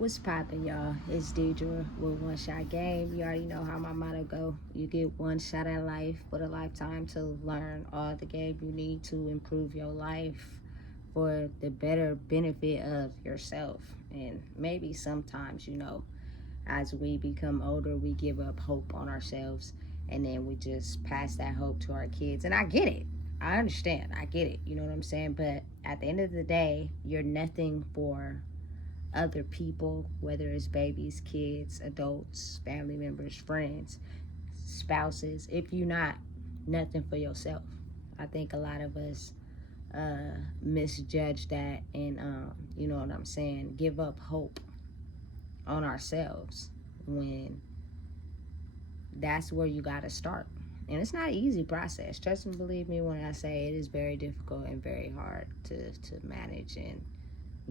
What's poppin', y'all? It's Deidre with One Shot Game. You already know how my motto go. You get one shot at life with a lifetime to learn all the game you need to improve your life for the better benefit of yourself. And maybe sometimes, as we become older, we give up hope on ourselves and then we just pass that hope to our kids. And I get it. I understand. I get it. You know what I'm saying? But at the end of the day, you're nothing for other people, whether it's babies, kids, adults, family members, friends, spouses, if you're not nothing for yourself. I think a lot of us misjudge that and, you know what I'm saying, give up hope on ourselves when that's where you got to start. And it's not an easy process. Trust and believe me when I say it is very difficult and very hard to manage and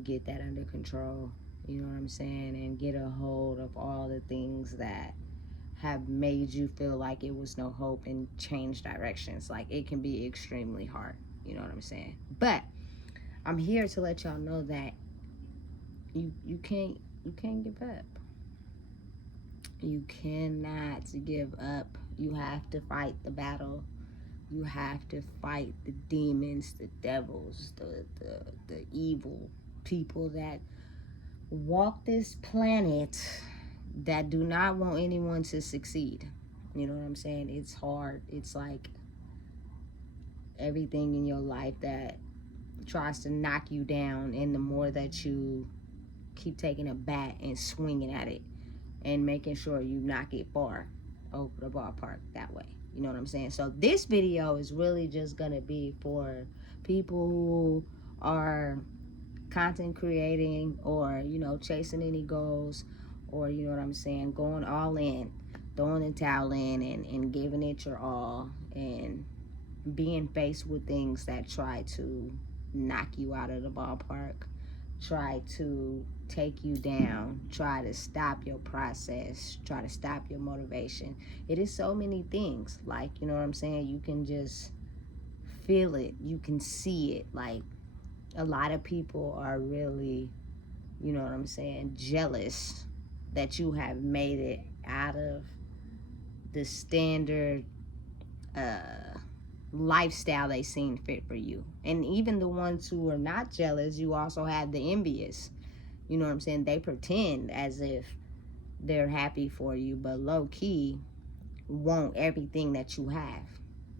get that under control, you know what I'm saying, and get a hold of all the things that have made you feel like it was no hope and change directions. Like, it can be extremely hard, you know what I'm saying. But I'm here to let y'all know that you can't give up. You cannot give up. You have to fight the battle. You have to fight the demons, the devils, the evil people that walk this planet that do not want anyone to succeed. You know what I'm saying? It's hard. It's like everything in your life that tries to knock you down, and the more that you keep taking a bat and swinging at it and making sure you knock it far over the ballpark that way. You know what I'm saying? So this video is really just gonna be for people who are content creating or, chasing any goals, or, you know what I'm saying, going all in, throwing the towel in and giving it your all, and being faced with things that try to knock you out of the ballpark, try to take you down, try to stop your process, try to stop your motivation. It is so many things. Like, you know what I'm saying? You can just feel it. You can see it. Like, a lot of people are really, you know what I'm saying, jealous that you have made it out of the standard lifestyle they seen fit for you. And even the ones who are not jealous, you also have the envious. You know what I'm saying? They pretend as if they're happy for you, but low key want everything that you have.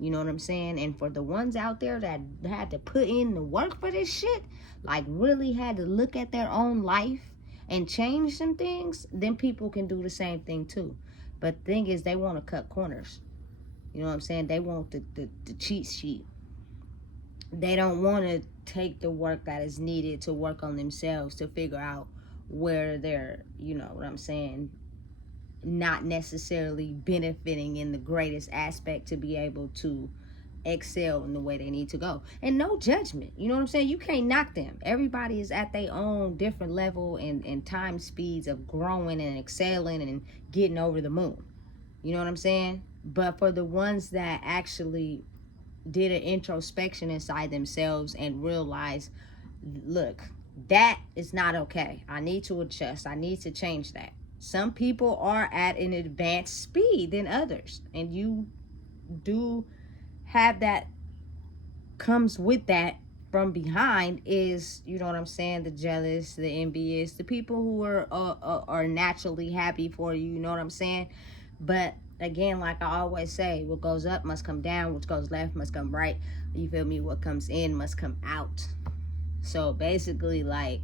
You know what I'm saying? And for the ones out there that had to put in the work for this shit, like really had to look at their own life and change some things, then people can do the same thing too. But the thing is, they want to cut corners. You know what I'm saying? They want the cheat sheet. They don't want to take the work that is needed to work on themselves to figure out where they're, you know what I'm saying, not necessarily benefiting in the greatest aspect to be able to excel in the way they need to go. And no judgment, you know what I'm saying? You can't knock them. Everybody is at their own different level and time speeds of growing and excelling and getting over the moon. You know what I'm saying? But for the ones that actually did an introspection inside themselves and realized, look, that is not okay. I need to adjust. I need to change that. Some people are at an advanced speed than others, and you do have that comes with that from behind is, you know what I'm saying, the jealous, the envious, the people who are naturally happy for you, you know what I'm saying? But again, like I always say, what goes up must come down, what goes left must come right. You feel me? What comes in must come out. So basically, like,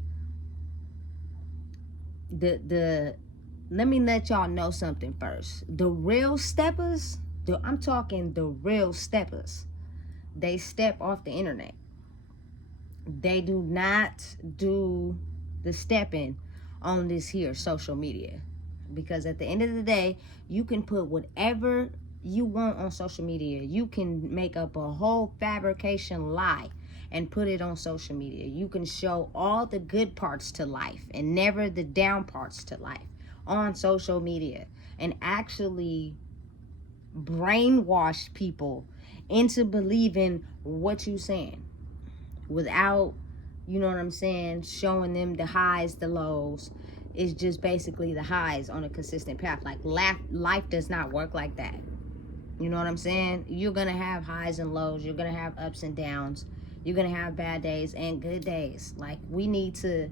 let me let y'all know something first. The real steppers, I'm talking the real steppers, they step off the internet. They do not do the stepping on this here social media. Because at the end of the day, you can put whatever you want on social media. You can make up a whole fabrication lie and put it on social media. You can show all the good parts to life and never the down parts to life on social media, and actually brainwash people into believing what you're saying without, you know what I'm saying, showing them the highs, the lows, It's just basically the highs on a consistent path. Like life does not work like that. You know what I'm saying? You're going to have highs and lows. You're going to have ups and downs. You're going to have bad days and good days. Like, we need to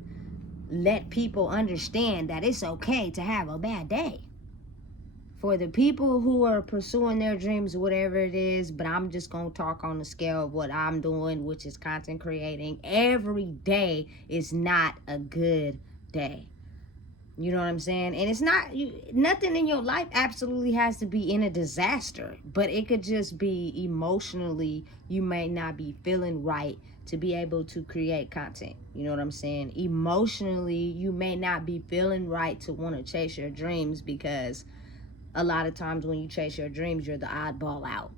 let people understand that it's okay to have a bad day. For the people who are pursuing their dreams, whatever it is, but I'm just going to talk on the scale of what I'm doing, which is content creating. Every day is not a good day. You know what I'm saying? And it's not, nothing in your life absolutely has to be in a disaster, but it could just be emotionally, you may not be feeling right to be able to create content. You know what I'm saying? Emotionally, you may not be feeling right to want to chase your dreams, because a lot of times when you chase your dreams, you're the oddball out.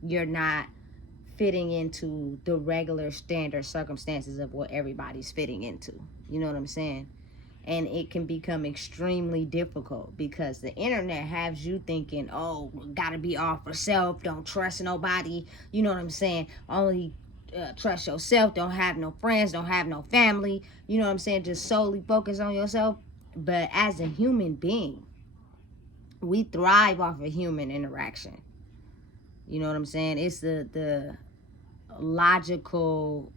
You're not fitting into the regular standard circumstances of what everybody's fitting into. You know what I'm saying? And it can become extremely difficult because the internet has you thinking, oh, gotta be all for self, don't trust nobody. You know what I'm saying? Only trust yourself, don't have no friends, don't have no family. You know what I'm saying? Just solely focus on yourself. But as a human being, we thrive off of human interaction. You know what I'm saying? It's the logical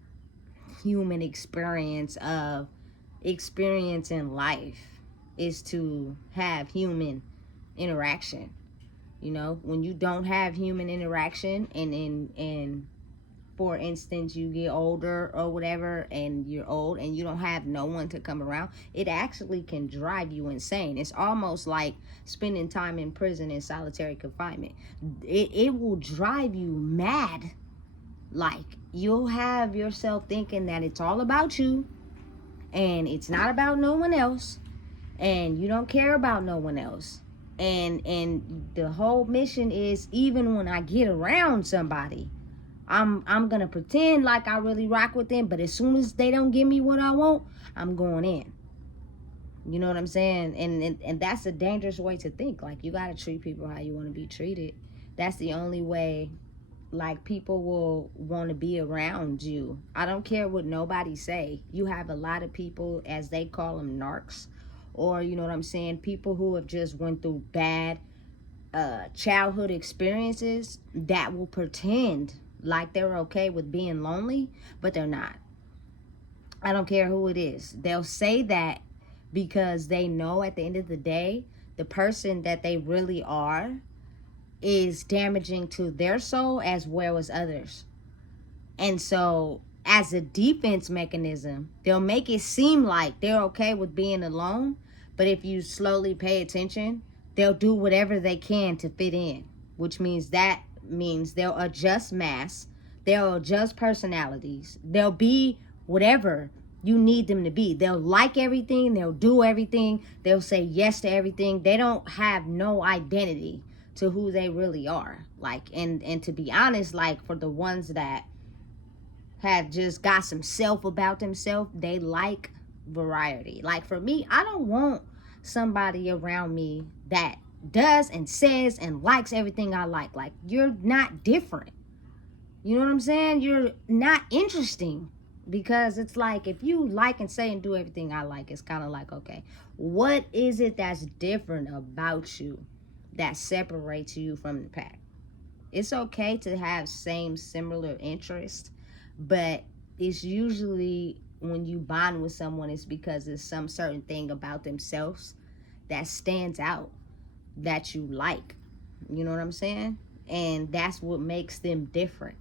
human experience of experiencing life is to have human interaction. You know, when you don't have human interaction, and for instance, you get older or whatever, and you're old and you don't have no one to come around, it actually can drive you insane. It's almost like spending time in prison in solitary confinement. It will drive you mad. Like, you'll have yourself thinking that it's all about you and it's not about no one else, and you don't care about no one else. And the whole mission is, even when I get around somebody, I'm gonna pretend like I really rock with them, but as soon as they don't give me what I want, I'm going in. You know what I'm saying? And that's a dangerous way to think. Like, you gotta treat people how you want to be treated. That's the only way, like, people will want to be around you. I don't care what nobody say. You have a lot of people, as they call them, narcs, or, you know what I'm saying, people who have just went through bad childhood experiences, that will pretend like they're okay with being lonely, but they're not. I don't care who it is. They'll say that because they know at the end of the day, the person that they really are is damaging to their soul as well as others. And so, as a defense mechanism, they'll make it seem like they're okay with being alone, but if you slowly pay attention, they'll do whatever they can to fit in, which means they'll adjust masks, they'll adjust personalities, they'll be whatever you need them to be. They'll like everything, they'll do everything, they'll say yes to everything. They don't have no identity to who they really are. Like, and to be honest, like, for the ones that have just got some self about themselves, they like variety. Like, for me, I don't want somebody around me that does and says and likes everything I like. Like, you're not different. You know what I'm saying? You're not interesting. Because it's like, if you like and say and do everything I like, it's kind of like, okay, what is it that's different about you that separates you from the pack? It's okay to have similar interests, but it's usually, when you bond with someone, it's because there's some certain thing about themselves that stands out that you like. You know what I'm saying? And that's what makes them different.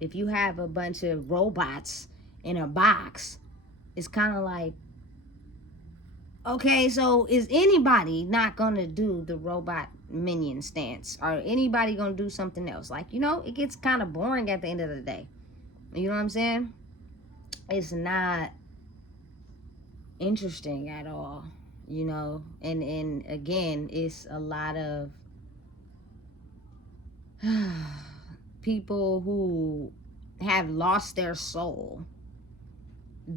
If you have a bunch of robots in a box, it's kind of like, okay, so is anybody not gonna do the robot minion stance? Or anybody gonna do something else? Like, you know, it gets kind of boring at the end of the day. You know what I'm saying? It's not interesting at all, you know? And again, it's a lot of people who have lost their soul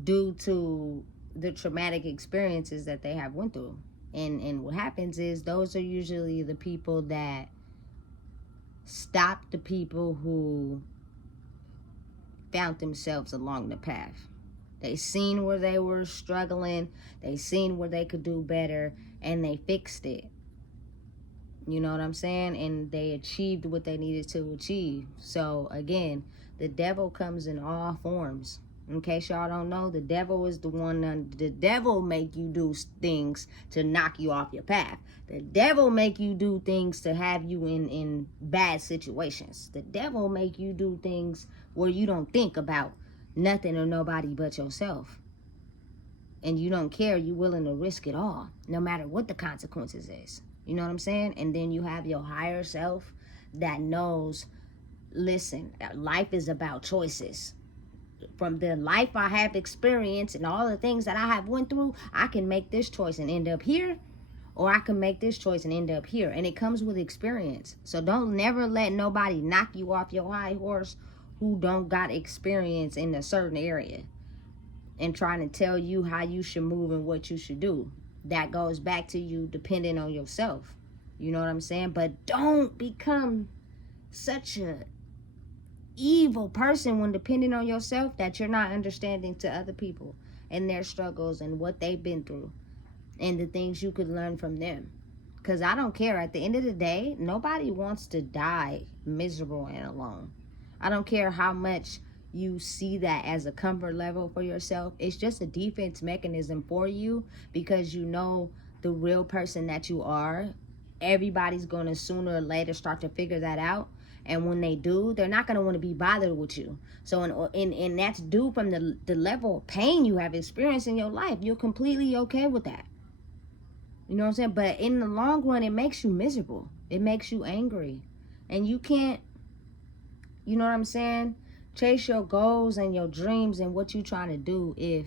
due to the traumatic experiences that they have went through. And what happens is, those are usually the people that stop the people who found themselves along the path. They seen where they were struggling, they seen where they could do better, and they fixed it. You know what I'm saying? And they achieved what they needed to achieve. So again, the devil comes in all forms. In case y'all don't know, the devil is the one. The devil make you do things to knock you off your path. The devil make you do things to have you in bad situations. The devil make you do things where you don't think about nothing or nobody but yourself. And you don't care. You're willing to risk it all, no matter what the consequences is. You know what I'm saying? And then you have your higher self that knows, listen, life is about choices. From the life I have experienced and all the things that I have went through, I can make this choice and end up here, or I can make this choice and end up here. And it comes with experience. So don't never let nobody knock you off your high horse who don't got experience in a certain area and trying to tell you how you should move and what you should do. That goes back to you depending on yourself. You know what I'm saying? But don't become such a evil person when depending on yourself that you're not understanding to other people and their struggles and what they've been through and the things you could learn from them. Because I don't care. At the end of the day, nobody wants to die miserable and alone. I don't care how much you see that as a comfort level for yourself. It's just a defense mechanism for you, because you know the real person that you are. Everybody's going to sooner or later start to figure that out. And when they do, they're not going to want to be bothered with you. So, and that's due from the level of pain you have experienced in your life. You're completely okay with that. You know what I'm saying? But in the long run, it makes you miserable. It makes you angry. And you can't, you know what I'm saying, chase your goals and your dreams and what you're trying to do if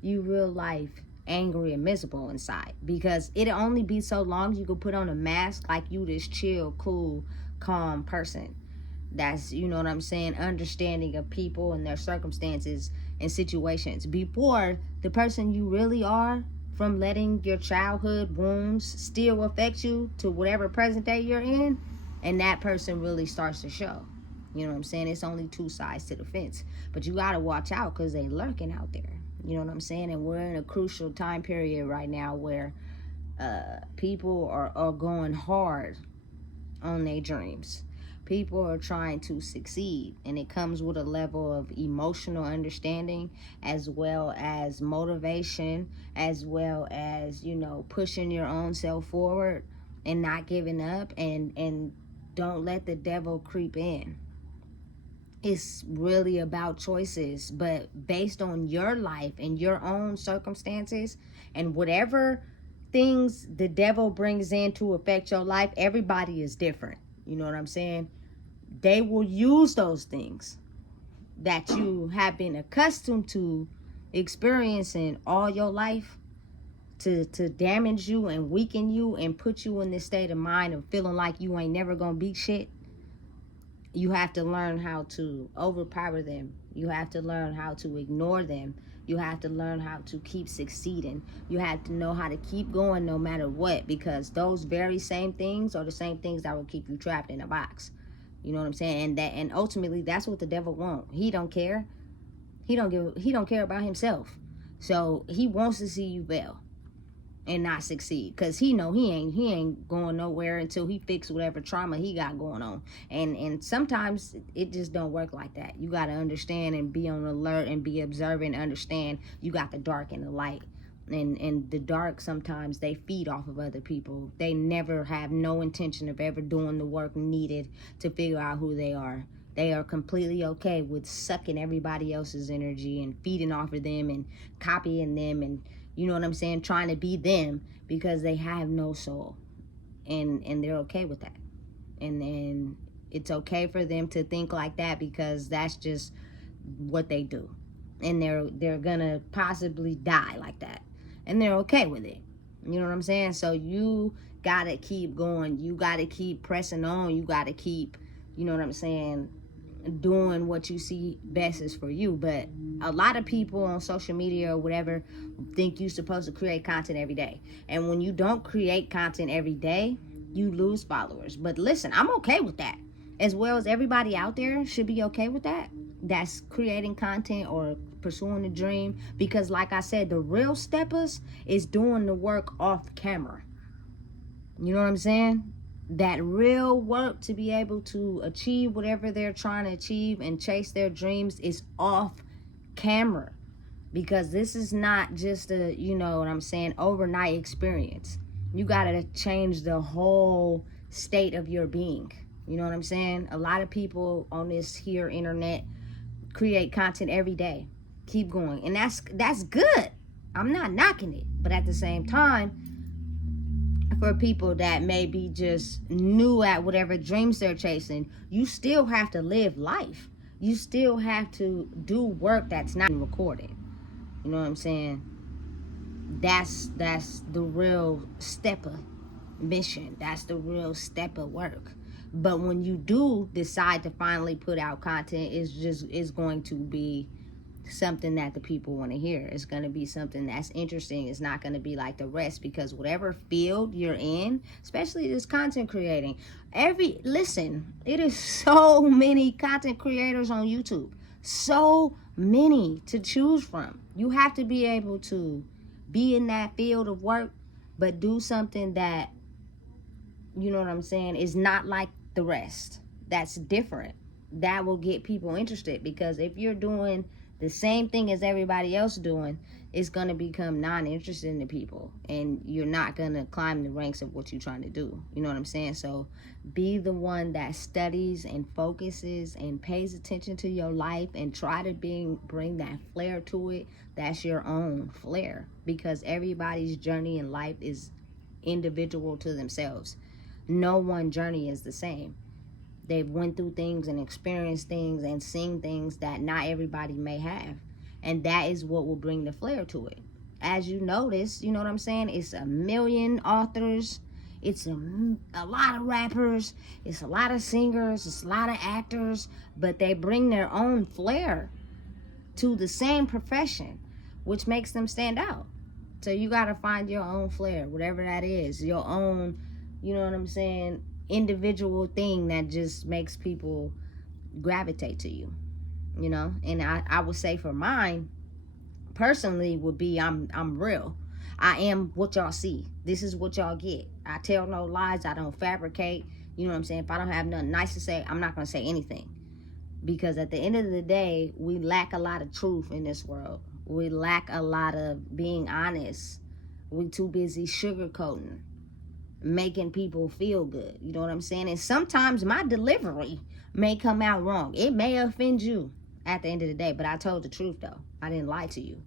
you real life angry and miserable inside. Because it'll only be so long you can put on a mask like you this chill, cool, calm person that's, you know what I'm saying, understanding of people and their circumstances and situations, before the person you really are, from letting your childhood wounds still affect you to whatever present day you're in, and that person really starts to show. You know what I'm saying? It's only two sides to the fence. But you got to watch out, because they lurking out there. You know what I'm saying? And we're in a crucial time period right now where people are going hard on their dreams. People are trying to succeed, and it comes with a level of emotional understanding, as well as motivation, as well as, you know, pushing your own self forward and not giving up, and don't let the devil creep in. It's really about choices, but based on your life and your own circumstances and whatever things the devil brings in to affect your life. Everybody is different. You know what I'm saying? They will use those things that you have been accustomed to experiencing all your life to damage you and weaken you and put you in this state of mind of feeling like you ain't never gonna be shit. You have to learn how to overpower them. You have to learn how to ignore them. You have to learn how to keep succeeding. You have to know how to keep going no matter what, because those very same things are the same things that will keep you trapped in a box. You know what I'm saying? And ultimately that's what the devil wants. He don't care. He don't care about himself. So he wants to see you fail and not succeed, because he know he ain't going nowhere until he fix whatever trauma he got going on. And sometimes it just don't work like that. You got to understand and be on alert and be observant, understand you got the dark and the light. And the dark, sometimes they feed off of other people. They never have no intention of ever doing the work needed to figure out who they are. They are completely okay with sucking everybody else's energy and feeding off of them and copying them, and you know what I'm saying, trying to be them, because they have no soul. And they're okay with that. And then it's okay for them to think like that, because that's just what they do. And they're gonna possibly die like that. And they're okay with it. You know what I'm saying? So you gotta keep going. You gotta keep pressing on. You gotta keep, you know what I'm saying, doing what you see best is for you. But a lot of people on social media or whatever think you're supposed to create content every day. And when you don't create content every day, you lose followers. But listen, I'm okay with that. As well as everybody out there should be okay with that. that's creating content or pursuing a dream, because like I said, the real steppers is doing the work off camera. You know what I'm saying? That real work to be able to achieve whatever they're trying to achieve and chase their dreams is off camera, because this is not just a, you know what I'm saying, overnight experience. You got to change the whole state of your being. You know what I'm saying? A lot of people on this here internet create content every day. Keep going. And that's good. I'm not knocking it. But at the same time, for people that may be just new at whatever dreams they're chasing, you still have to live life. You still have to do work that's not recorded. You know what I'm saying? That's the real stepper mission. That's the real stepper work. But when you do decide to finally put out content, it's going to be something that the people want to hear. It's going to be something that's interesting. It's not going to be like the rest, because whatever field you're in, especially this content creating, it is so many content creators on YouTube. So many to choose from. You have to be able to be in that field of work, but do something that, you know what I'm saying, is not like the rest. That's different. That will get people interested, because if you're doing the same thing as everybody else doing, it's going to become non-interesting to people, and you're not going to climb the ranks of what you're trying to do. You know what I'm saying? So be the one that studies and focuses and pays attention to your life, and try to bring that flair to it. That's your own flair, because everybody's journey in life is individual to themselves. No one journey is the same. They've went through things and experienced things and seen things that not everybody may have. And that is what will bring the flair to it. As you notice, you know what I'm saying? It's a million authors. It's a lot of rappers. It's a lot of singers. It's a lot of actors. But they bring their own flair to the same profession, which makes them stand out. So you got to find your own flair, whatever that is. Your own, you know what I'm saying, individual thing that just makes people gravitate to you, you know. And I would say for mine personally would be, I'm real. I am what y'all see. This is what y'all get. I tell no lies. I don't fabricate. You know what I'm saying? If I don't have nothing nice to say, I'm not going to say anything, because at the end of the day, we lack a lot of truth in this world. We lack a lot of being honest. We too busy sugarcoating, making people feel good. You know what I'm saying? And sometimes my delivery may come out wrong. It may offend you at the end of the day, but I told the truth though. I didn't lie to you.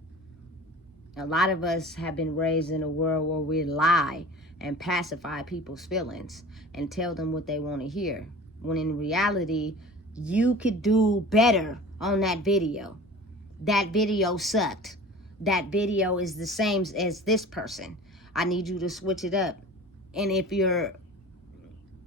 A lot of us have been raised in a world where we lie and pacify people's feelings and tell them what they want to hear, when in reality, you could do better on that video. That video sucked. That video is the same as this person. I need you to switch it up. And if you're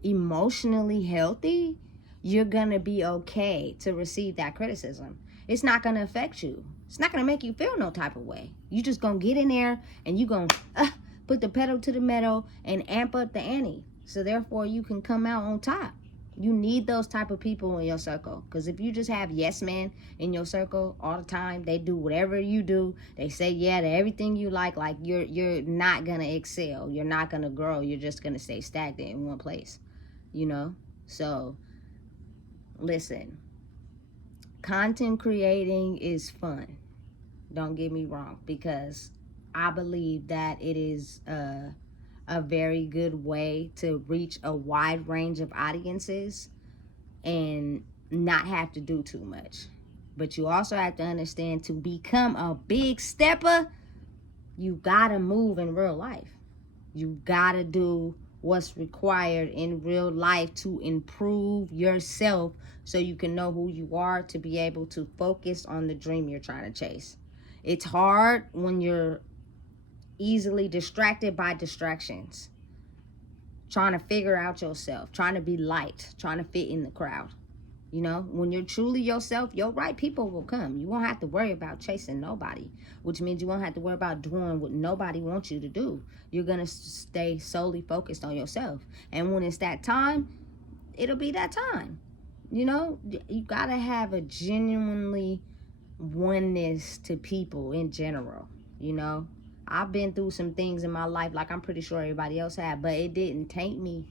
emotionally healthy, you're going to be okay to receive that criticism. It's not going to affect you. It's not going to make you feel no type of way. You just going to get in there and you going to put the pedal to the metal and amp up the ante. So therefore you can come out on top. You need those type of people in your circle, because if you just have yes men in your circle all the time, they do whatever you do, they say yeah to everything you like you're not gonna excel, you're not gonna grow, you're just gonna stay stagnant in one place, you know. So listen, content creating is fun, don't get me wrong, because I believe that it is a very good way to reach a wide range of audiences and not have to do too much. But you also have to understand, to become a big stepper, you gotta move in real life. You gotta do what's required in real life to improve yourself, so you can know who you are, to be able to focus on the dream you're trying to chase. It's hard when you're easily distracted by distractions, trying to figure out yourself, trying to be liked, trying to fit in the crowd. You know, when you're truly yourself, your right people will come. You won't have to worry about chasing nobody, which means you won't have to worry about doing what nobody wants you to do. You're going to stay solely focused on yourself. And when it's that time, it'll be that time. You know, you gotta have a genuinely oneness to people in general. You know, I've been through some things in my life, like I'm pretty sure everybody else had, but it didn't taint me.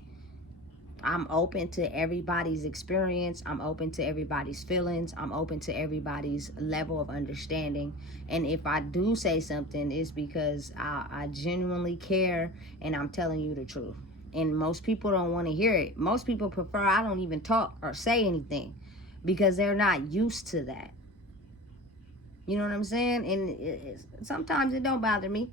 I'm open to everybody's experience. I'm open to everybody's feelings. I'm open to everybody's level of understanding. And if I do say something, it's because I genuinely care and I'm telling you the truth. And most people don't want to hear it. Most people prefer I don't even talk or say anything because they're not used to that. You know what I'm saying? And sometimes it don't bother me.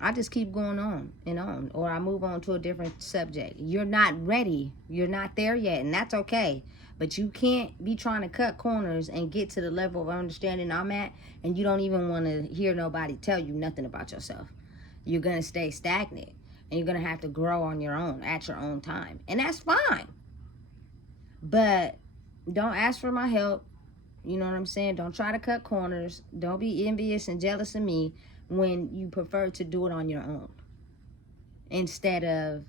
I just keep going on and on, or I move on to a different subject. You're not ready. You're not there yet, and that's okay. But you can't be trying to cut corners and get to the level of understanding I'm at, and you don't even want to hear nobody tell you nothing about yourself. You're going to stay stagnant, and you're going to have to grow on your own at your own time. And that's fine. But don't ask for my help. You know what I'm saying? Don't try to cut corners. Don't be envious and jealous of me when you prefer to do it on your own instead of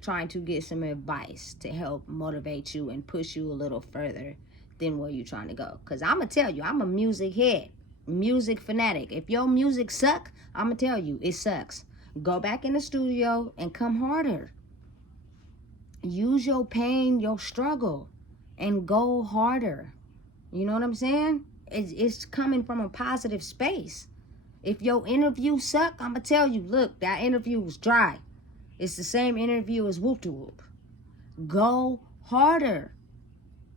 trying to get some advice to help motivate you and push you a little further than where you're trying to go. Because I'm going to tell you, I'm a music head, music fanatic. If your music suck, I'm going to tell you, it sucks. Go back in the studio and come harder. Use your pain, your struggle, and go harder. You know what I'm saying? It's coming from a positive space. If your interview suck, I'm going to tell you, look, that interview was dry. It's the same interview as whoop to whoop. Go harder.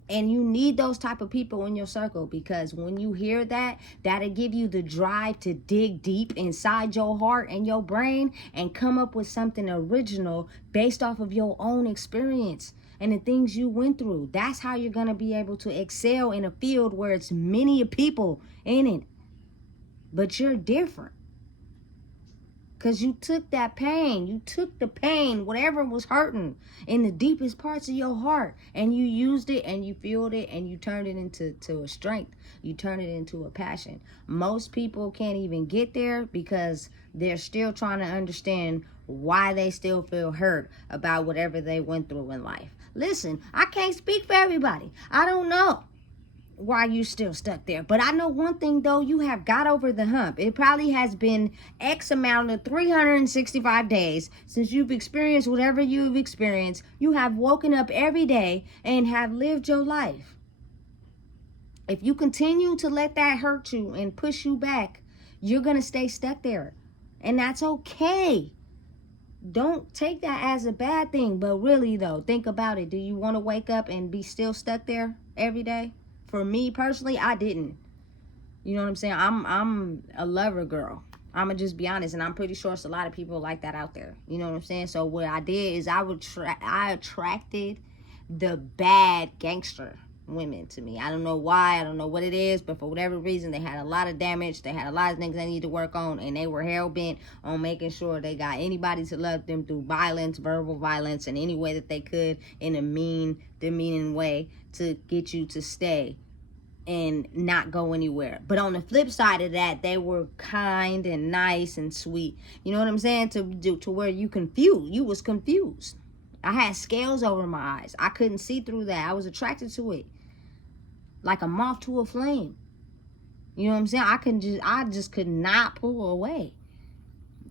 And you need those type of people in your circle, because when you hear that, that'll give you the drive to dig deep inside your heart and your brain and come up with something original based off of your own experience and the things you went through. That's how you're going to be able to excel in a field where it's many people in it. But you're different. Because you took that pain. You took the pain, whatever was hurting, in the deepest parts of your heart. And you used it and you fueled it and you turned it into a strength. You turned it into a passion. Most people can't even get there because they're still trying to understand why they still feel hurt about whatever they went through in life. Listen, I can't speak for everybody. I don't know why you still stuck there. But I know one thing though, you have got over the hump. It probably has been X amount of 365 days since you've experienced whatever you've experienced. You have woken up every day and have lived your life. If you continue to let that hurt you and push you back, you're going to stay stuck there. And that's okay. Don't take that as a bad thing. But really though, think about it. Do you want to wake up and be still stuck there every day? For me personally, I didn't. You know what I'm saying? I'm a lover girl. I'ma just be honest, and I'm pretty sure it's a lot of people like that out there. You know what I'm saying? So what I did is I attracted the bad gangster women to me. I don't know why, I don't know what it is, but for whatever reason, they had a lot of damage. They had a lot of things they need to work on, and they were hell bent on making sure they got anybody to love them through violence, verbal violence, in any way that they could, in a mean, demeaning way, to get you to stay and not go anywhere. But on the flip side of that, they were kind and nice and sweet. You know what I'm saying? To where you was confused. I had scales over my eyes. I couldn't see through that. I was attracted to it like a moth to a flame. You know what I'm saying? I just could not pull away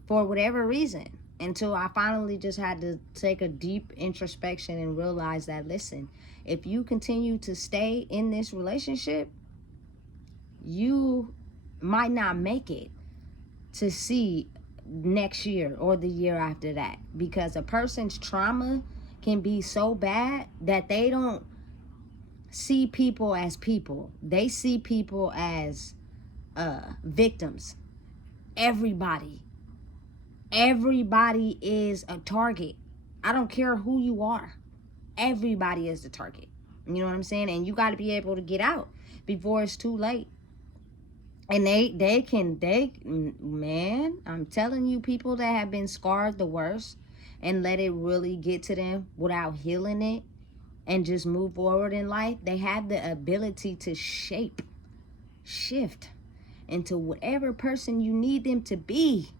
for whatever reason, until I finally just had to take a deep introspection and realize that, listen, if you continue to stay in this relationship, you might not make it to see next year or the year after that, because a person's trauma can be so bad that they don't see people as people. They see people as victims. Everybody is a target. I don't care who you are. Everybody is the target. You know what I'm saying? And you got to be able to get out before it's too late. And man, I'm telling you, people that have been scarred the worst and let it really get to them without healing it and just move forward in life, they have the ability to shift into whatever person you need them to be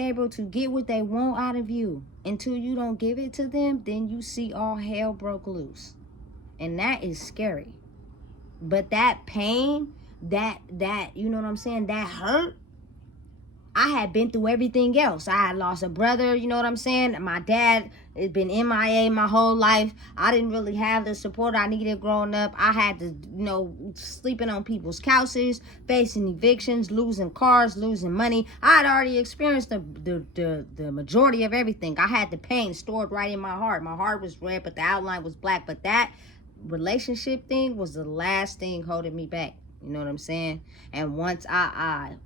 able to get what they want out of you. Until you don't give it to them, then you see all hell broke loose. And that is scary. But that pain, that you know what I'm saying, that hurt, I had been through everything else. I had lost a brother, you know what I'm saying? My dad has been MIA my whole life. I didn't really have the support I needed growing up. I had to, sleeping on people's couches, facing evictions, losing cars, losing money. I had already experienced the majority of everything. I had the pain stored right in my heart. My heart was red, but the outline was black. But that relationship thing was the last thing holding me back. You know what I'm saying? And once I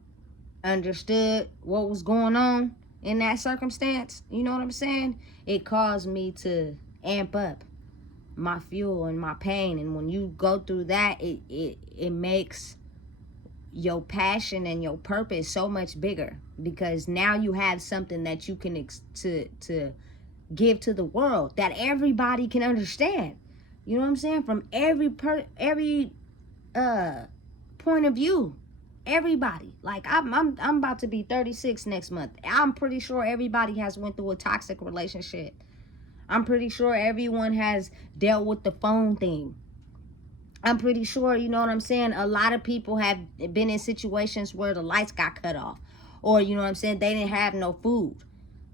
understood what was going on in that circumstance, you know what I'm saying, it caused me to amp up my fuel and my pain. And when you go through that, it makes your passion and your purpose so much bigger, because now you have something that you can to give to the world that everybody can understand. You know what I'm saying? From every point of view. Everybody. Like I'm about to be 36 next month. I'm pretty sure everybody has went through a toxic relationship. I'm pretty sure everyone has dealt with the phone thing. I'm pretty sure, you know what I'm saying, a lot of people have been in situations where the lights got cut off, or you know what I'm saying, they didn't have no food.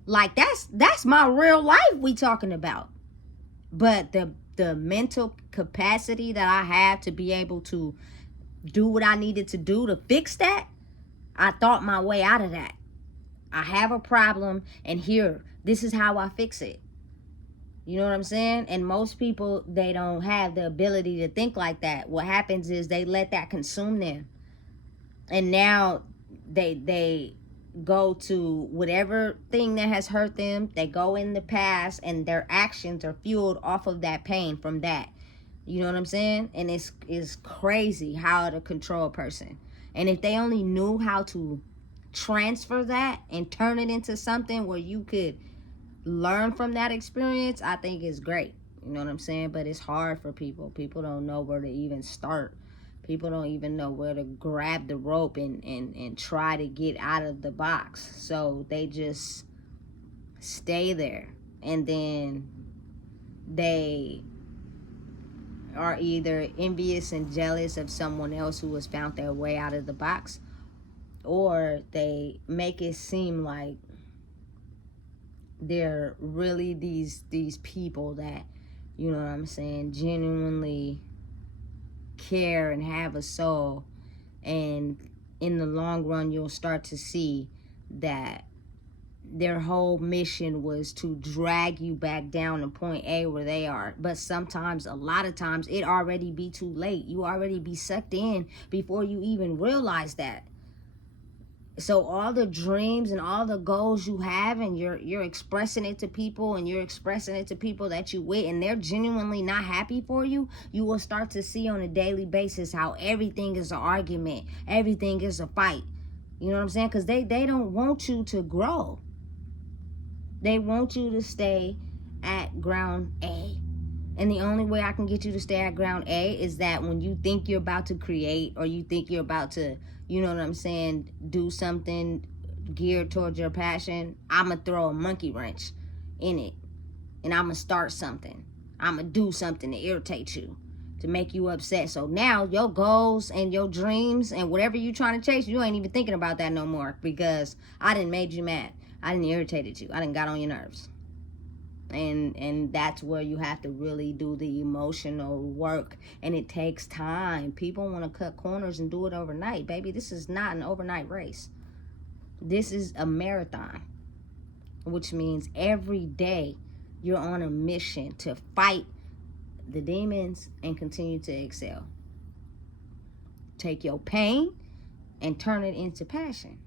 Like that's my real life we talking about. But the mental capacity that I have to be able to do what I needed to do to fix that, I thought my way out of that. I have a problem, and here, this is how I fix it. You know what I'm saying? And most people, they don't have the ability to think like that. What happens is they let that consume them. And now they go to whatever thing that has hurt them. They go in the past, and their actions are fueled off of that pain from that. You know what I'm saying? And it's crazy how to control a person. And if they only knew how to transfer that and turn it into something where you could learn from that experience, I think it's great. You know what I'm saying? But it's hard for people. People don't know where to even start. People don't even know where to grab the rope and try to get out of the box. So they just stay there. And then they are either envious and jealous of someone else who has found their way out of the box, or they make it seem like they're really these people that, you know what I'm saying, genuinely care and have a soul. And in the long run, you'll start to see that their whole mission was to drag you back down to point A where they are. But sometimes, a lot of times, it already be too late. You already be sucked in before you even realize that. So all the dreams and all the goals you have, and you're expressing it to people, and you're expressing it to people that you with, and they're genuinely not happy for you, you will start to see on a daily basis how everything is an argument, everything is a fight. You know what I'm saying? Because they don't want you to grow. They want you to stay at ground A. And the only way I can get you to stay at ground A is that when you think you're about to create, or you think you're about to, you know what I'm saying, do something geared towards your passion, I'm going to throw a monkey wrench in it. And I'm going to start something. I'm going to do something to irritate you, to make you upset. So now your goals and your dreams and whatever you're trying to chase, you ain't even thinking about that no more, because I done made you mad. I done irritated you. I done got on your nerves. And that's where you have to really do the emotional work. And it takes time. People want to cut corners and do it overnight. Baby, this is not an overnight race. This is a marathon, which means every day you're on a mission to fight the demons and continue to excel. Take your pain and turn it into passion.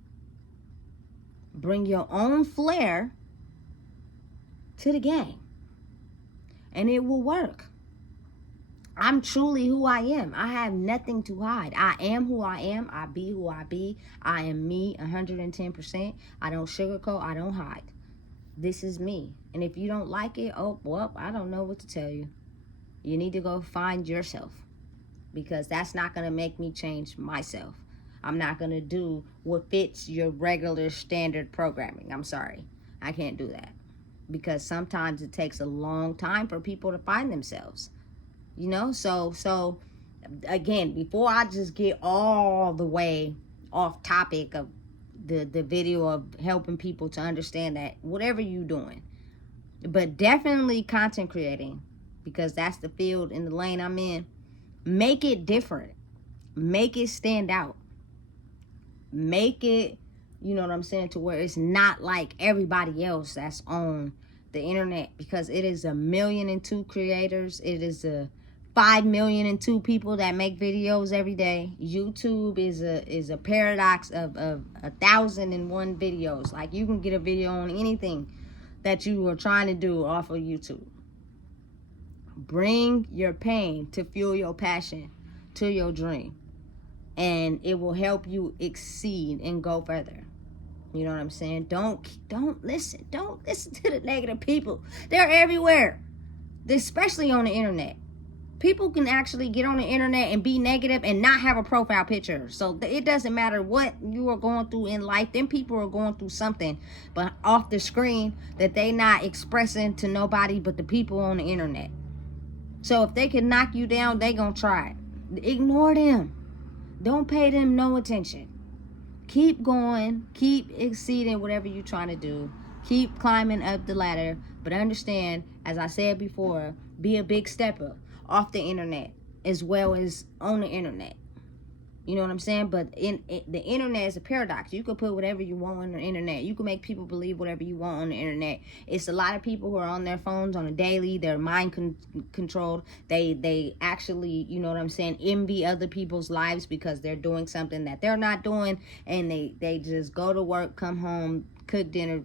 Bring your own flair to the game, and it will work. I'm truly who I am. I have nothing to hide. I am who I am. I be who I be. I am me 110%. I don't sugarcoat. I don't hide. This is me. And if you don't like it, oh, well, I don't know what to tell you. You need to go find yourself, because that's not going to make me change myself. I'm not going to do what fits your regular standard programming. I'm sorry. I can't do that, because sometimes it takes a long time for people to find themselves. You know, so again, before I just get all the way off topic of the video of helping people to understand that whatever you're doing, but definitely content creating, because that's the field in the lane I'm in, make it different, make it stand out, make it, you know what I'm saying, to where it's not like everybody else that's on the internet, because it is 1,000,002 creators. It is 5,000,002 people that make videos every day. YouTube is a paradox of 1,001 videos. Like, you can get a video on anything that you are trying to do off of YouTube. Bring your pain to fuel your passion to your dream, and it will help you exceed and go further. You know what I'm saying? Don't listen to the negative people. They're everywhere, especially on the internet. People can actually get on the internet and be negative and not have a profile picture. So it doesn't matter what you are going through in life. Them people are going through something, but off the screen, that they not expressing to nobody but the people on the internet. So if they can knock you down, they gonna try it. Ignore them. Don't pay them no attention. Keep going. Keep exceeding whatever you're trying to do. Keep climbing up the ladder. But understand, as I said before, be a big stepper off the internet as well as on the internet. You know what I'm saying? But the internet is a paradox. You can put whatever you want on the internet. You can make people believe whatever you want on the internet. It's a lot of people who are on their phones on a daily. They're mind controlled. They actually, you know what I'm saying, envy other people's lives because they're doing something that they're not doing. And they just go to work, come home, cook dinner,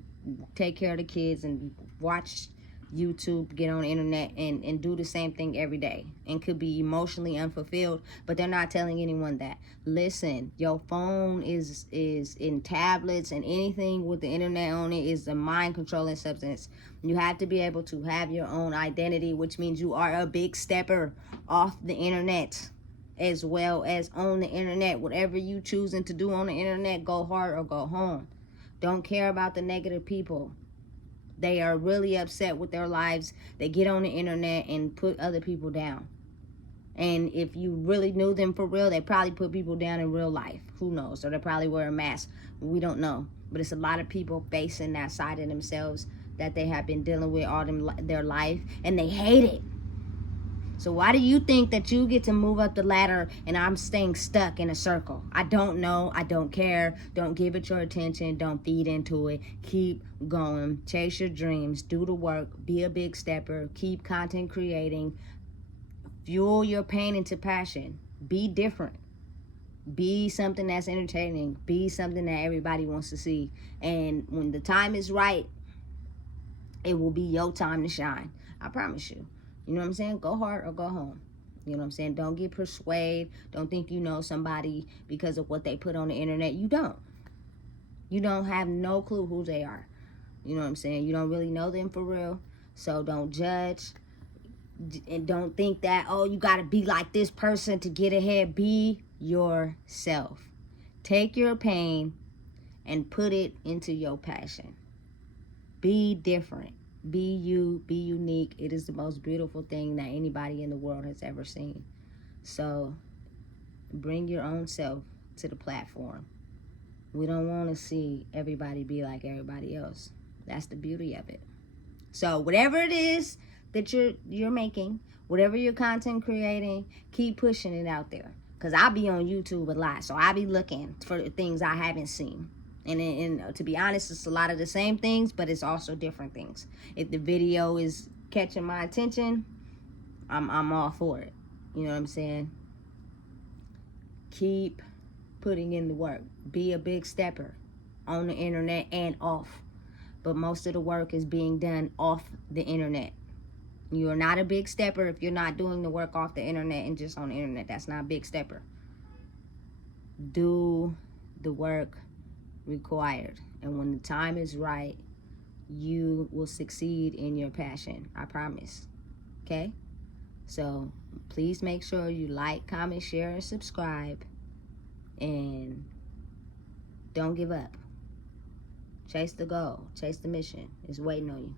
take care of the kids, and watch YouTube, get on the internet, and do the same thing every day, and could be emotionally unfulfilled, but they're not telling anyone that. Listen, your phone is in tablets, and anything with the internet on it is a mind controlling substance. You have to be able to have your own identity, which means you are a big stepper off the internet as well as on the internet. Whatever you choosing to do on the internet, go hard or go home. Don't care about the negative people. They are really upset with their lives. They get on the internet and put other people down. And if you really knew them for real, they probably put people down in real life. Who knows? Or they probably wear a mask. We don't know. But it's a lot of people facing that side of themselves that they have been dealing with all their life, and they hate it. So why do you think that you get to move up the ladder and I'm staying stuck in a circle? I don't know. I don't care. Don't give it your attention. Don't feed into it. Keep going. Chase your dreams. Do the work. Be a big stepper. Keep content creating. Fuel your pain into passion. Be different. Be something that's entertaining. Be something that everybody wants to see. And when the time is right, it will be your time to shine. I promise you. You know what I'm saying? Go hard or go home. You know what I'm saying? Don't get persuaded. Don't think you know somebody because of what they put on the internet. You don't. You don't have no clue who they are. You know what I'm saying? You don't really know them for real. So don't judge. And don't think that, oh, you got to be like this person to get ahead. Be yourself. Take your pain and put it into your passion. Be different. Be you. Be unique. It is the most beautiful thing that anybody in the world has ever seen. So bring your own self to the platform. We don't want to see everybody be like everybody else. That's the beauty of it. So whatever it is that you're making, whatever you're content creating, keep pushing it out there. Because I'll be on YouTube a lot, so I'll be looking for things I haven't seen. And to be honest, it's a lot of the same things, but it's also different things. If the video is catching my attention, I'm all for it. You know what I'm saying? Keep putting in the work. Be a big stepper on the internet and off. But most of the work is being done off the internet. You are not a big stepper if you're not doing the work off the internet and just on the internet. That's not a big stepper. Do the work required, and when the time is right, you will succeed in your passion. I promise. Okay? So please make sure you like, comment, share, and subscribe, and don't give up. Chase the goal. Chase the mission. It's waiting on you.